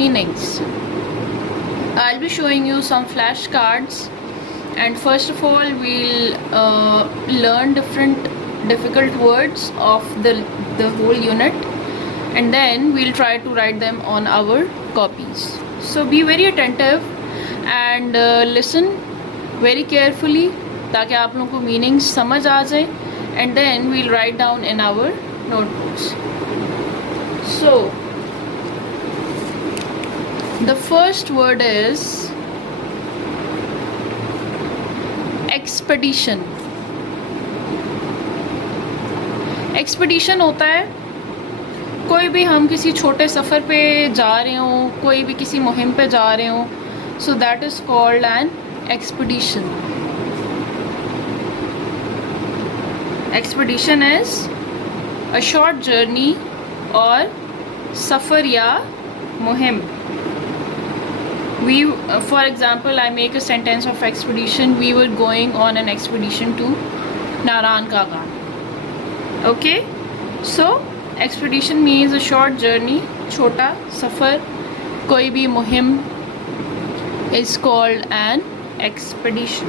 meanings. I'll be showing you some flashcards, and first of all we'll learn different difficult words of the whole unit, and then we'll try to write them on our copies. So be very attentive and listen very carefully ताकि आप लोगों को meaning समझ आ जाए, and then we'll write down in our notebooks. So the first word is expedition. Expedition होता है कोई भी हम किसी छोटे सफ़र पे जा रहे हों, कोई भी किसी मुहिम पे जा रहे हों, so that is called an expedition. Expedition is a short journey और सफ़र या मुहिम. We, for example, I make a sentence of expedition. We were going on an expedition to Naran Kagan. Okay, so expedition means a short journey, छोटा सफ़र, कोई भी मुहिम is called an expedition.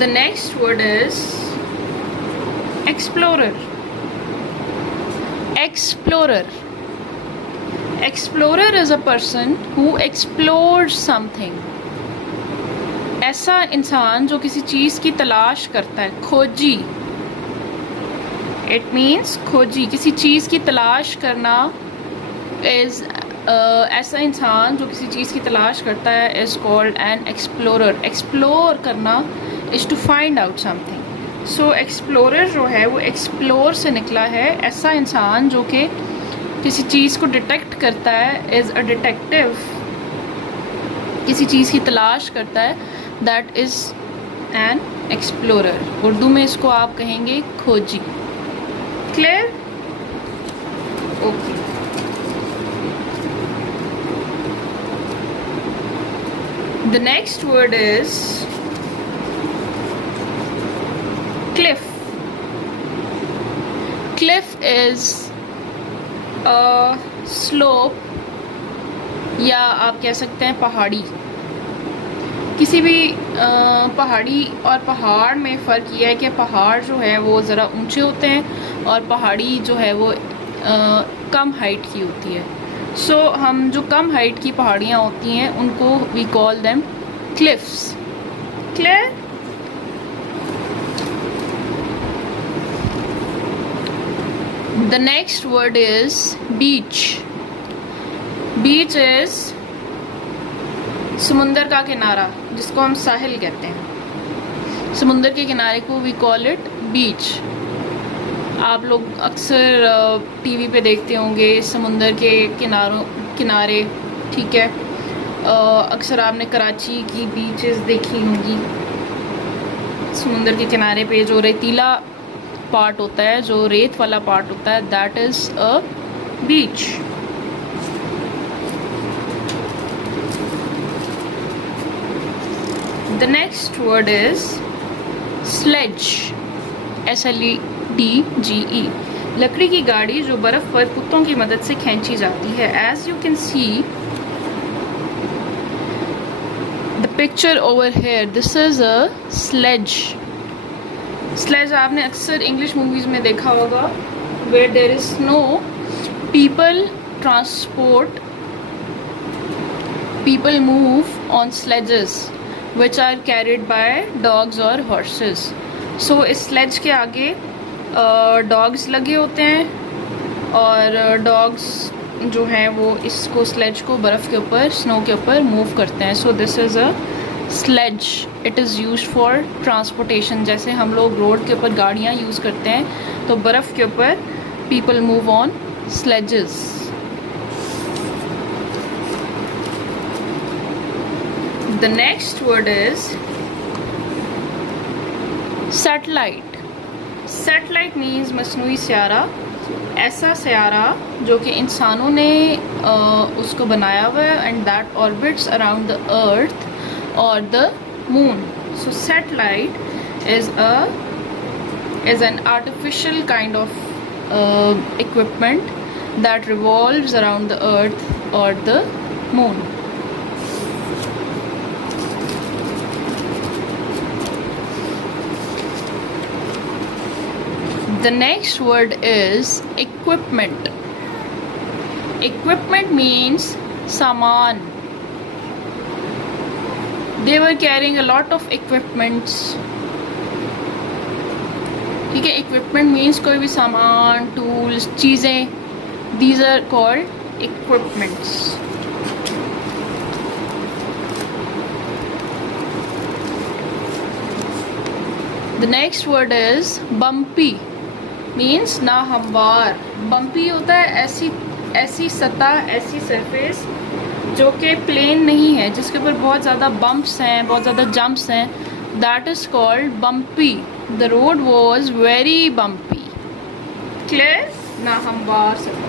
The next word is explorer. Explorer. Explorer is a person who explores something. ऐसा इंसान जो किसी चीज़ की तलाश करता है. खोजी. It means खोजी. किसी चीज़ की तलाश करना is ऐसा इंसान जो किसी चीज़ की तलाश करता है is called an explorer. Explore करना is to find out something. So explorer जो है वो explore से निकला है. ऐसा इंसान जो कि किसी चीज़ को डिटेक्ट करता है is a detective. किसी चीज़ की तलाश करता है, that is an explorer. Urdu में इसको आप कहेंगे खोजी. Clear? Okay. The next word is cliff. Cliff is a slope या आप कह सकते हैं पहाड़ी. किसी भी पहाड़ी और पहाड़ में फ़र्क ये है कि पहाड़ जो है वो ज़रा ऊंचे होते हैं और पहाड़ी जो है वो कम हाइट की होती है. सो हम जो कम हाइट की पहाड़ियाँ होती हैं उनको we call them cliffs. Clear? The next word is beach. Beach is समुंदर का किनारा, जिसको हम साहिल कहते हैं. समुंदर के किनारे को वी कॉल इट बीच. आप लोग अक्सर टीवी पे देखते होंगे समुंदर के किनारे. ठीक है, अक्सर आपने कराची की बीचेस देखी होंगी. समुंदर के किनारे पे जो रेतीला पार्ट होता है, जो रेत वाला पार्ट होता है, that is a beach. The next word is sledge. SLEDGE. लकड़ी की गाड़ी जो बर्फ़ पर कुत्तों की मदद से खींची जाती है. As you can see the picture over here, this is a sledge. Sledge आपने अक्सर इंग्लिश मूवीज़ में देखा होगा, where there is no people transport, people move on sledges which are carried by dogs or horses. So इस sledge के आगे dogs लगे होते हैं और dogs जो हैं वो इसको sledge को बर्फ़ के ऊपर, snow के ऊपर move करते हैं. So this is a sledge. It is used for transportation. जैसे हम लोग रोड के ऊपर गाड़ियाँ यूज़ करते हैं तो बर्फ़ के ऊपर people move on sledges. The next word is satellite. Satellite means मसनूई स्यारा. ऐसा स्यारा जो कि इंसानों ने उसको बनाया हुआ है and that orbits around the earth or the moon. So satellite is an artificial kind of equipment that revolves around the earth or the moon. The next word is equipment. Equipment means saman. They were carrying a lot of equipments. ठीक है, equipment means कोई भी सामान, tools, चीज़ें, these are called equipments. The next word is bumpy, means ना हमवार. Bumpy होता है ऐसी सतह, ऐसी सरफेस जो कि प्लेन नहीं है, जिसके ऊपर बहुत ज़्यादा बम्प्स हैं, बहुत ज़्यादा जंप्स हैं. That is called bumpy. The road was very bumpy. Clear? ना हमवार सतह.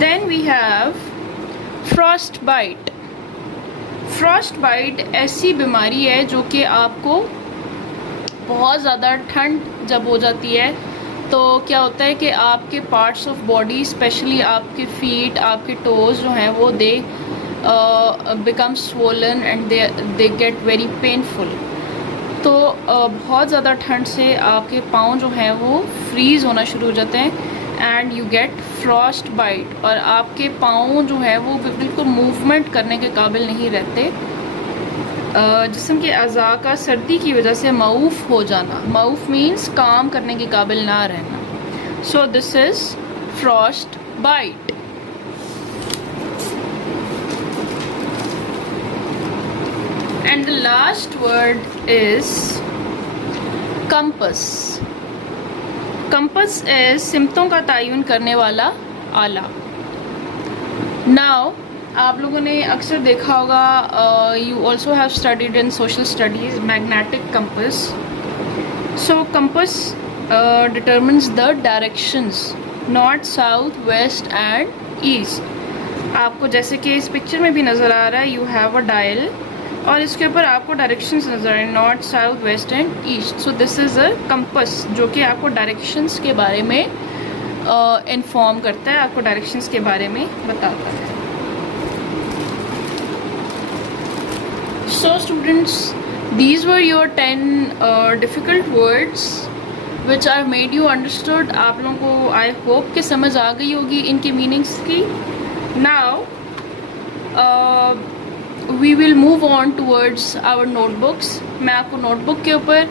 Then we have frostbite. Frostbite ऐसी बीमारी है जो कि आपको बहुत ज़्यादा ठंड जब हो जाती है तो क्या होता है कि आपके पार्ट्स ऑफ बॉडी, स्पेशली आपके फीट, आपके टोज जो हैं वो दे become swollen and they get very painful. तो बहुत ज़्यादा ठंड से आपके पाँव जो हैं वो फ्रीज़ होना शुरू हो जाते हैं and you get frostbite. और आपके पाँव जो है वो बिल्कुल मूवमेंट करने के काबिल नहीं रहते. जिस्म के अज़ा का सर्दी की वजह से मऊफ़ हो जाना. मऊफ़ मीन्स काम करने के काबिल ना रहना. So this is frostbite. And the last word is compass. Compass is सिमतों का तयन करने वाला आला. Now आप लोगों ने अक्सर देखा होगा, you also have studied in social studies magnetic compass. So compass determines the directions north, south, west and east. आपको जैसे कि इस पिक्चर में भी नज़र आ रहा है, you have a dial और इसके ऊपर आपको डायरेक्शंस नज़र आ रहे हैं, north, south, west and east. So this is a compass जो कि आपको डायरेक्शंस के बारे में इन्फॉर्म करता है, आपको डायरेक्शंस के बारे में बताता है. So students, these were your 10 difficult words which are made you understood. आप लोगों को आई होप कि समझ आ गई होगी इनके मीनिंग्स की. Now we will move on towards our notebooks. मैं आपको नोटबुक के ऊपर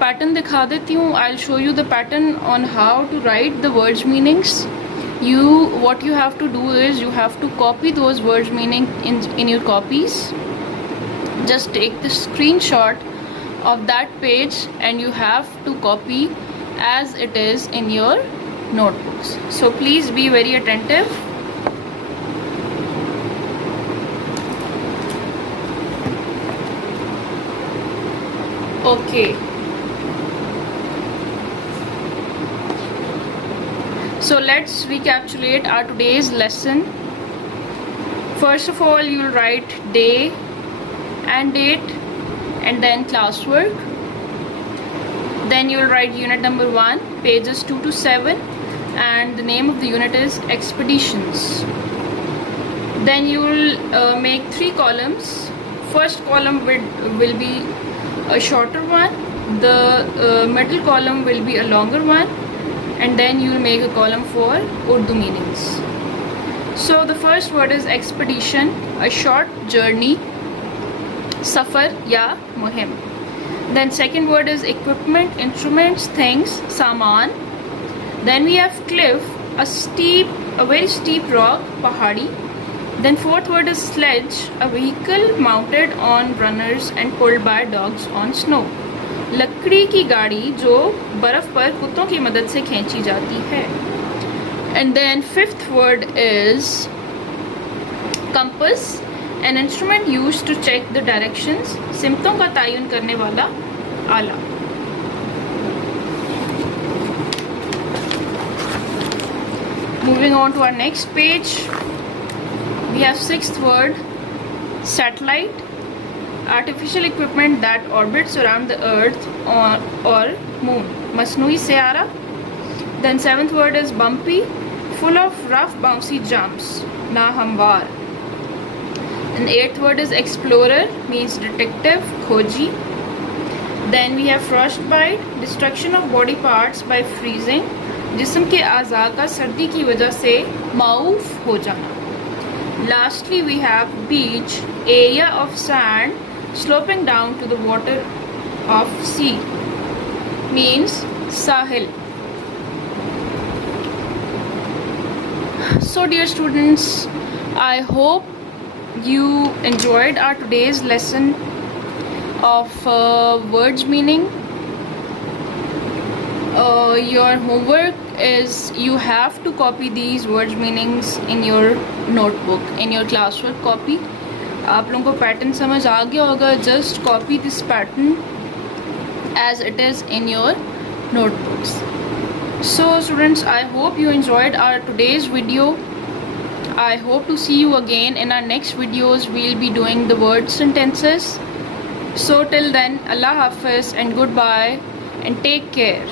पैटर्न दिखा देती हूँ. I'll show you the pattern on how to write the words meanings. What you have to do is you have to copy those words meaning in your copies. Just take the screenshot of that page and you have to copy as it is in your notebooks. So please be very attentive. Okay, so let's recapitulate our today's lesson. First of all, you'll write day and date and then classwork. Then you'll write unit number 1, pages 2 to 7, and the name of the unit is expeditions. Then you'll make 3 columns. First column will be a shorter one, the middle column will be a longer one, and then you will make a column for Urdu meanings. So the first word is expedition, a short journey, safar ya muhim. Then second word is equipment, instruments, things, saman. Then we have cliff, a very steep rock, pahadi. Then fourth word is sledge, a vehicle mounted on runners and pulled by dogs on snow. लकड़ी की गाड़ी जो बर्फ़ पर कुत्तों की मदद से खींची जाती है. And then fifth word is compass, an instrument used to check the directions. सिमतों का तयन करने वाला आला. Moving on to our next page. We have sixth word, satellite, artificial equipment that orbits around the earth or moon. masnui seyara. Then 7th word is bumpy, full of rough bouncy jumps, nahamwar. And 8th word is explorer, means detective, khoji. Then we have frostbite, destruction of body parts by freezing, जिस्म के आज़ा का सर्दी की वजह से माऊफ हो जाना. Lastly we have beach, area of sand sloping down to the water of sea, means sahil. So dear students, I hope you enjoyed our today's lesson of words meaning. Your homework is you have to copy these words meanings in your notebook, in your classwork copy. आप लोगों को pattern समझ आ गया होगा. Just copy this pattern as it is in your notebooks. So students, I hope you enjoyed our today's video. I hope to see you again in our next videos. We'll be doing the word sentences. So till then, Allah Hafiz and goodbye and take care.